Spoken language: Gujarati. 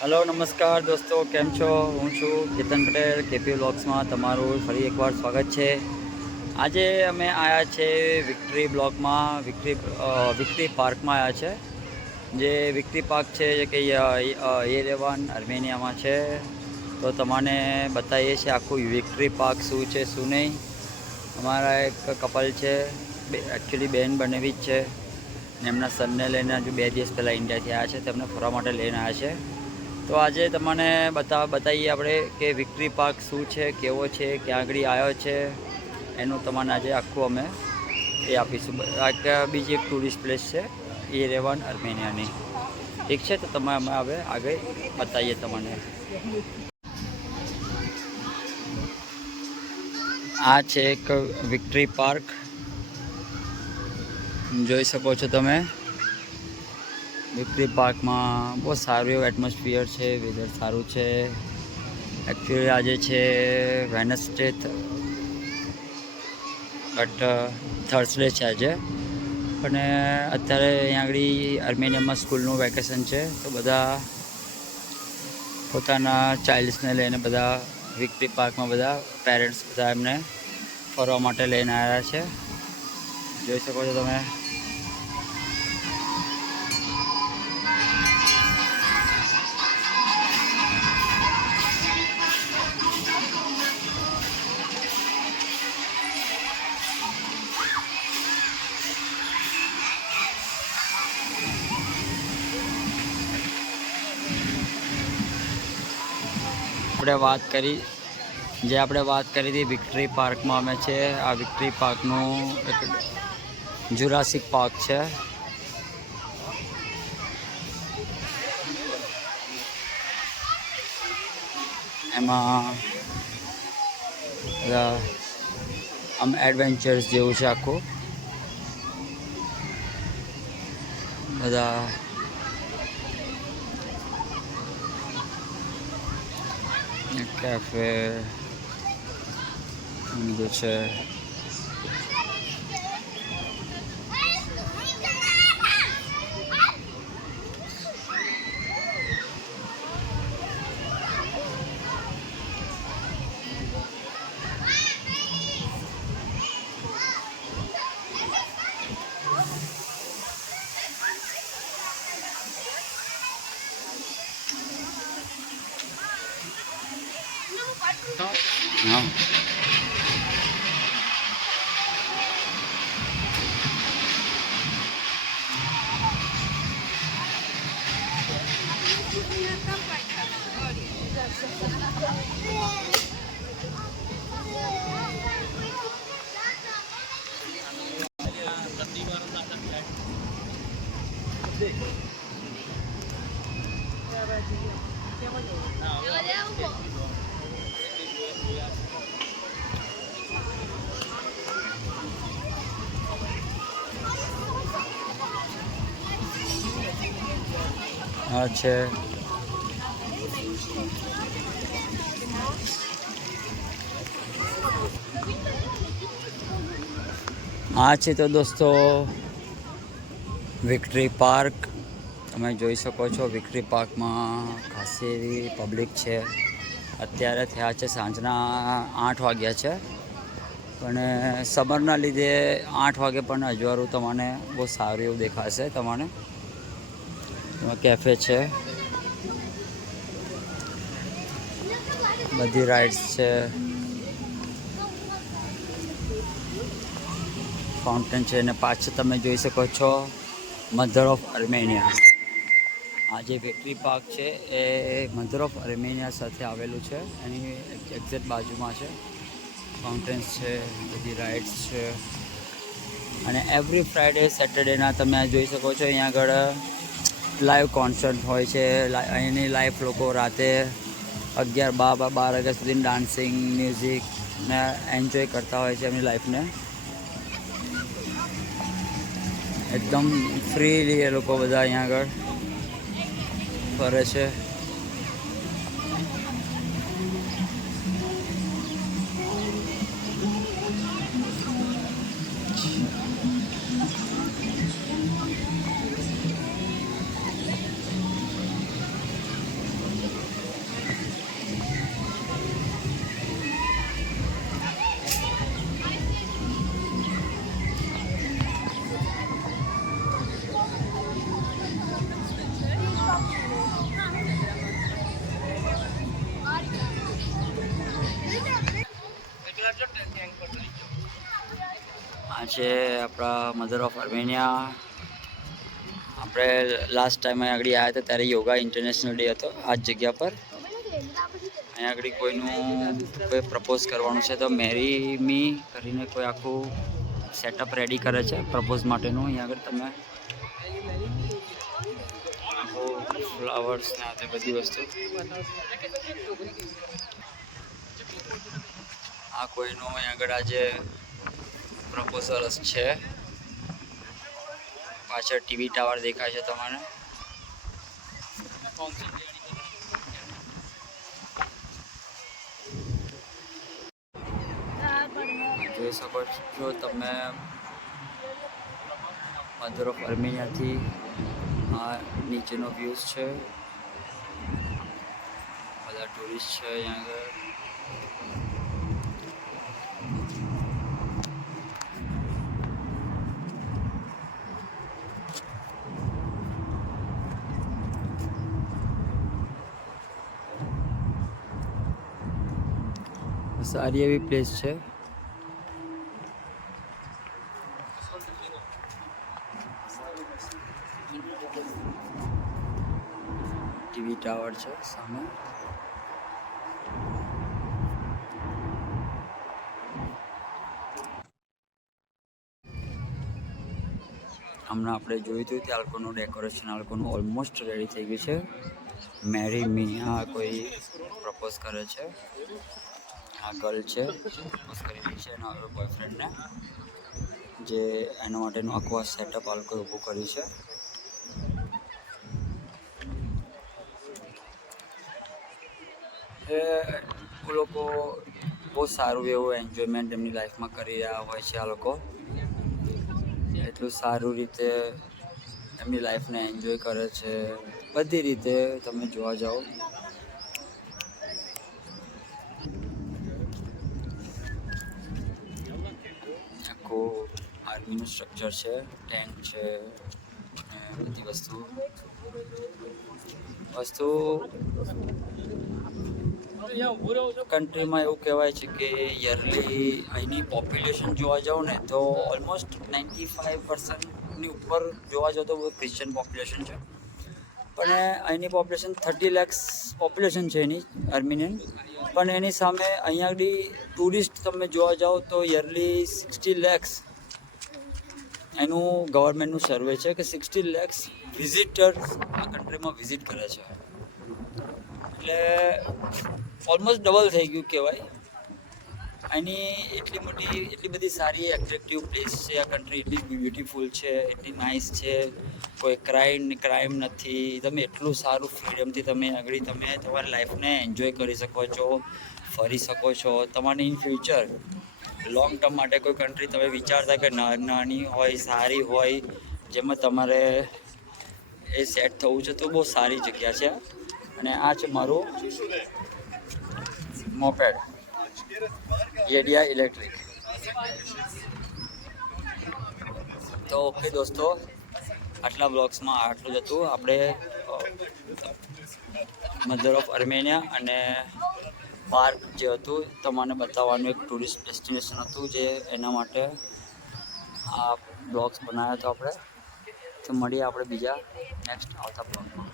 હલો નમસ્કાર દોસ્તો, કેમ છો? હું છું કેતન પટેલ, કેપી બ્લોગ્સમાં તમારું ફરી એકવાર સ્વાગત છે। આજે અમે આવ્યા છે વિક્ટરી બ્લોકમાં, વિક્ટરી પાર્કમાં આવ્યા છે। જે વિક્ટરી પાર્ક છે કે યેરેવાન આર્મેનિયામાં છે। તો તમને બતાવીએ છીએ આખું વિક્ટરી પાર્ક શું છે શું નહીં। અમારા એક કપલ છે, એકચ્યુઅલી બેન બનેવી જ છે ને એમના સનને લઈને હજુ 2 દિવસ પહેલાં ઇન્ડિયાથી આવ્યા છે, તેમને ફરવા માટે લઈને આવ્યા છે। તો આજે તમને બતાવીએ આપણે કે વિક્ટરી પાર્ક શું છે, કેવો છે, ક્યાં આગળ આવ્યો છે, એનું તમને આજે આખું અમે એ આપીશું। બીજી એક ટુરિસ્ટ પ્લેસ છે યેરેવાન આર્મેનિયાની, ઠીક છે? તો તમે અમે હવે આગળ બતાવીએ તમને। આ છે એક વિક્ટરી પાર્ક, જોઈ શકો છો તમે। વિક્ટરી પાર્કમાં બહુ સારું એવું એટમોસ્ફિયર છે, વેધર સારું છે। એકચ્યુઅલી આજે છે વેનસડે, બટ થર્સડે છે આજે। અને અત્યારે અહીંયા આગળ આર્મેનિયામાં સ્કૂલનું વેકેશન છે, તો બધા પોતાના ચાઇલ્ડ્સને લઈને બધા વિક્ટરી પાર્કમાં બધા પેરેન્ટ્સ બધા એમને ફરવા માટે લઈને આવ્યા છે, જોઈ શકો છો તમે। આપણે વાત કરી હતી વિક્ટરી પાર્કમાં અમે છે। આ વિક્ટરી પાર્કનું એક જુરાસિક પાર્ક છે। એમાં બધા આમ એડવેન્ચર્સ જેવું છે આખું, બધા કેફે બધું છે। હા, આ છે તો દોસ્તો વિક્ટરી પાર્ક તમે જોઈ શકો છો। વિક્ટરી પાર્કમાં ખાસી એવી પબ્લિક છે। અત્યારે થયા છે સાંજના 8 વાગ્યા છે, પણ સમરના લીધે 8 વાગે પણ અજવાળું તમને બહુ સારું એવું દેખાશે તમને। એમાં કેફે છે, બધી રાઇડ્સ છે, ફાઉન્ટેન છે, અને પાછળ તમે જોઈ શકો છો મધર ઓફ આર્મેનિયા। આ જે વિક્ટરી પાર્ક છે એ મધર ઓફ આર્મેનિયા સાથે આવેલું છે, એની એક્ઝેક્ટ બાજુમાં છે। ફાઉન્ટેન્સ છે, બધી રાઇડ્સ છે, અને એવરી ફ્રાઈડે સેટરડેના તમે જોઈ શકો છો અહીંયા આગળ લાઈવ કોન્સર્ટ હોય છે। અહીંની લાઈવ લોકો રાતે 11-12 વાગ્યા સુધી ડાન્સિંગ, મ્યુઝિક ને એન્જોય કરતા હોય છે એમની લાઈફને। એકદમ ફ્રીલી એ લોકો બધા અહીંયા આગળ ફરે છે। છે આપણા મધર ઓફ આર્મેનિયા. આપણે લાસ્ટ ટાઈમ અહીં આગળ આવ્યા હતા ત્યારે યોગા ઇન્ટરનેશનલ ડે હતો આ જ જગ્યા પર. અહીંયા આગળ કોઈ પ્રપોઝ કરવાનું છે તો મેરી મી કરીને કોઈ આખું સેટઅપ રેડી કરે છે પ્રપોઝ માટેનું. અહીંયા આગળ તમે ફ્લાવર્સ ને આ તે બધી વસ્તુ. આ કોઈનું અહીં આગળ આજે પ્રપોઝલ છે. પાછળ ટીવી ટાવર દેખાય છે તમારે. જોઈ શકો છો તમે મધર ઓફ આર્મેનિયાથી આ નીચેનો વ્યૂઝ છે. બધા ટુરિસ્ટ છે અહીંયા આગળ. સારી એવી પ્લેસ છે. ટીવી ટાવર છે સામે. હમણાં આપણે જોયું હતું કે આ લોકોનું ડેકોરેશન આ લોકોનું ઓલમોસ્ટ રેડી થઈ ગયું છે. મેરી મી આ કોઈ પ્રપોઝ કરે છે. આ ગર્લ છે પ્રપોઝ કરી રહી છે એના બોયફ્રેન્ડને, જે એના માટેનું આખું સેટઅપ આ લોકોએ ઊભું કર્યું છે. એ લોકો બહુ સારું એવું એન્જોયમેન્ટ એમની લાઈફમાં કરી રહ્યા હોય છે. આ લોકો એટલું સારું રીતે એમની લાઈફને એન્જોય કરે છે બધી રીતે. તમે જોવા જાઓ આખું આર્મીનું સ્ટ્રક્ચર છે, ટેન્ક છે અને બધી વસ્તુ કન્ટ્રીમાં એવું કહેવાય છે કે યરલી અહીંની પોપ્યુલેશન જોવા જાઓ ને તો ઓલમોસ્ટ 95%ની ઉપર જોવા જાઓ તો ક્રિશ્ચિયન પોપ્યુલેશન છે. પણ અહીંની પોપ્યુલેશન 30 lakhs પોપ્યુલેશન છે એની આર્મેનિયન. પણ એની સામે અહીંયા આગળ ટુરિસ્ટ તમે જોવા જાઓ તો યરલી 60 lakhs એનું ગવર્મેન્ટનું સર્વે છે કે 60 lakhs વિઝિટર્સ આ કન્ટ્રીમાં વિઝિટ કરે છે. એટલે ઓલમોસ્ટ ડબલ થઈ ગયું કહેવાય. એની એટલી બધી સારી એટ્રેક્ટિવ પ્લેસ છે આ કન્ટ્રી. એટલી બ્યુટીફુલ છે, એટલી નાઇસ છે. કોઈ ક્રાઇમ નથી. તમે એટલું સારું ફ્રીડમથી તમે આગળ તમે તમારી લાઈફને એન્જોય કરી શકો છો, ફરી શકો છો. તમારી ઇન ફ્યુચર લોંગ ટર્મ માટે કોઈ કન્ટ્રી તમે વિચારતા કે નાની હોય, સારી હોય, જેમાં તમારે એ સેટ થવું છે તો બહુ સારી જગ્યા છે. અને આ છે મારું મોપેડ યેડિયા ઇલેક્ટ્રિક. તો ઓકે દોસ્તો, આટલા બ્લોગ્સમાં આટલું જ હતું. આપણે મધર ઓફ આર્મેનિયા અને પાર્ક જે હતું તમને બતાવવાનું એક ટુરિસ્ટ ડેસ્ટિનેશન હતું, જે એના માટે આ બ્લોગ્સ બનાવ્યા હતા આપણે. તો મળીએ આપણે બીજા નેક્સ્ટ આવતા બ્લોગમાં.